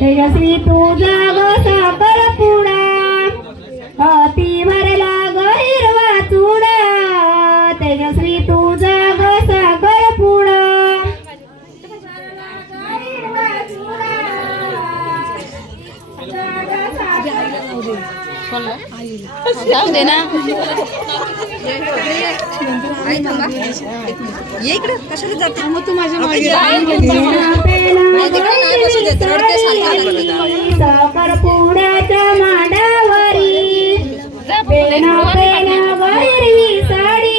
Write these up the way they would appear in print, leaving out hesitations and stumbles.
तेजस्वी तुझा ग साखर पुडा, हाती भरला ग हिरवा चुडा, तेजस्वी तुझा ग साखर पुडा, जाऊ दे ना ये इकडे कशाला जाते मग तू माझ्या साखर पुड्याच्या मांडावरी पेना पेना वैरवी साडी,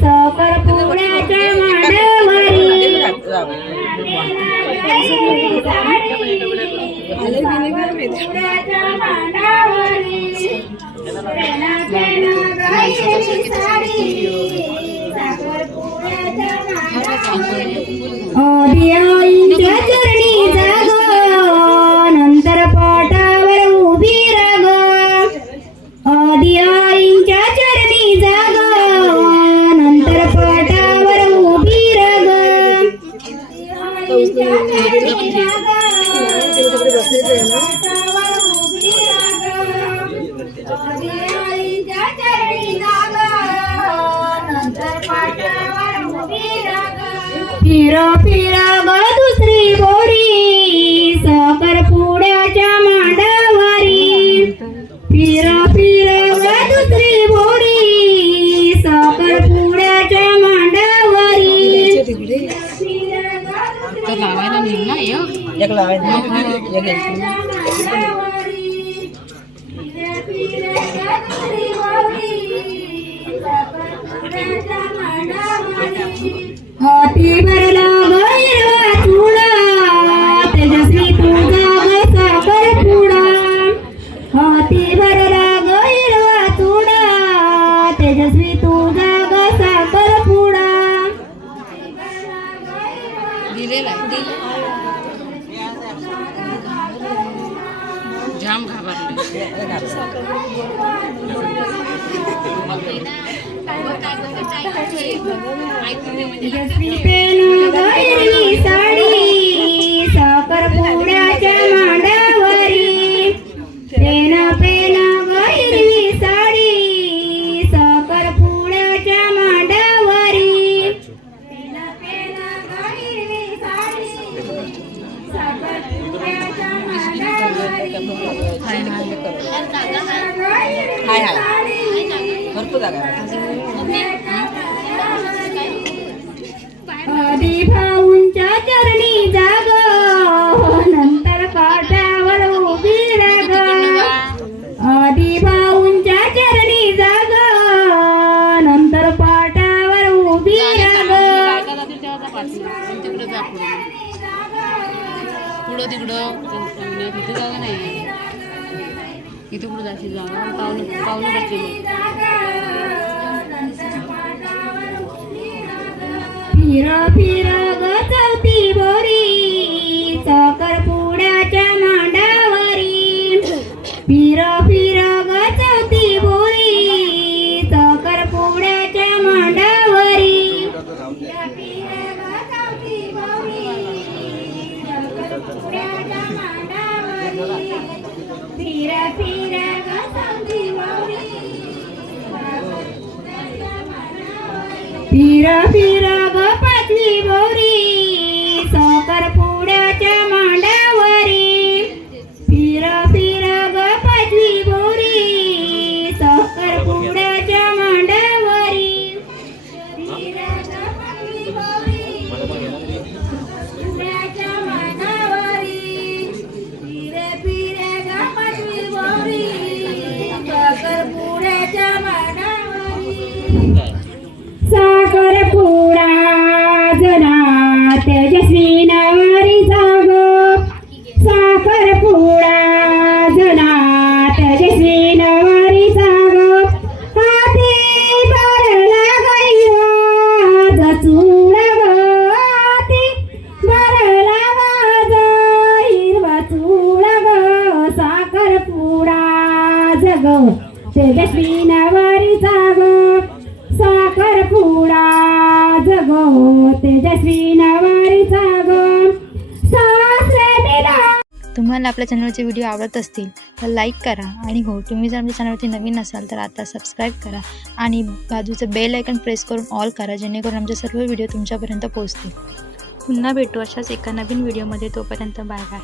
साखर पुड्याच्या मांडावरी आईच्या चरणी जाग, नंतर पाटावर उभी राग, आधी आईच्या चरणी जाग, नंतर पाटावर उभी राग, फिरा फिरा ग दुसरी बोरी, साखर पुड्याच्या मांडावरी, फिरा फिरा ग दुसरी बोरी, साखर पुड्याच्या मांडावरी, तर लावायला नेल ना एक लावायला हाती भरला ग हिरवा चुडा, तेजस्वी तुझा ग साखर पुडा, हाती भरला ग हिरवा चुडा, तेजस्वी तुझा ग साखर पुडा, दिलेला जाम घाबरले तेजस्वी पेना ग हिरवी साडी, साखर पुड्याच्या मांडावरी, पेना पेना ग हिरवी साडी, साखर पुड्याच्या मांडावरी, पेना पेना ग हिरवी साडी, साखर पुड्याच्या मांडावरी, हाय भरपूर जागा आधी भाऊंच्या चरणी जाग, नंतर काठावर उभी राग, आधी इथे कुठं जायची जागा पाहुणे बसलेले. फिर फिर ग चौथी बोरी साखरपुड्याच्या मांडावरी. फिर फिर ग चौथी बोरी साखरपुड्याच्या मांडावरी. फिर फिर ग चौथी बोरी साखरपुड्याच्या मांडावरी. फिर फिर ग चौथी बोरी. फिर फिर ग पाचवी बोरी साखरपुड्याच्या मांडावरी. फिर फिर ग पाचवी बोरी साखरपुड्याच्या मांडावरी. फिर ग पाचवी बोरी साखरपुड्याच्या मांडावरी. फिर फिर ग पाचवी बोरी साखरपुड्याच्या मांडावरी. साखरपुडा जना तेजस्वी नवरी जाग. साखरपुडा जना तेजस्वी नवरी जाग. हाती भरला गैया चूळ ग. हाती भरला हिरवा चूळ ग. साखरपुडा जग तेजस्वी नवरी जाग. साखरपुडा जगो तेजस्वी नवरीचा ग. सासरेला. तुम्हाला आपल्या चॅनलचे व्हिडिओ आवडत असतील तर लाईक करा आणि हो तुम्ही जर आमच्या चॅनलवरती नवीन असाल तर आता सबस्क्राईब करा आणि बाजूचं बेल आयकॉन प्रेस करून ऑल करा जेणेकरून आमचे सर्व व्हिडिओ तुमच्यापर्यंत पोहोचतील. पुन्हा भेटू अशाच एका नवीन व्हिडिओमध्ये. तोपर्यंत बाय बाय.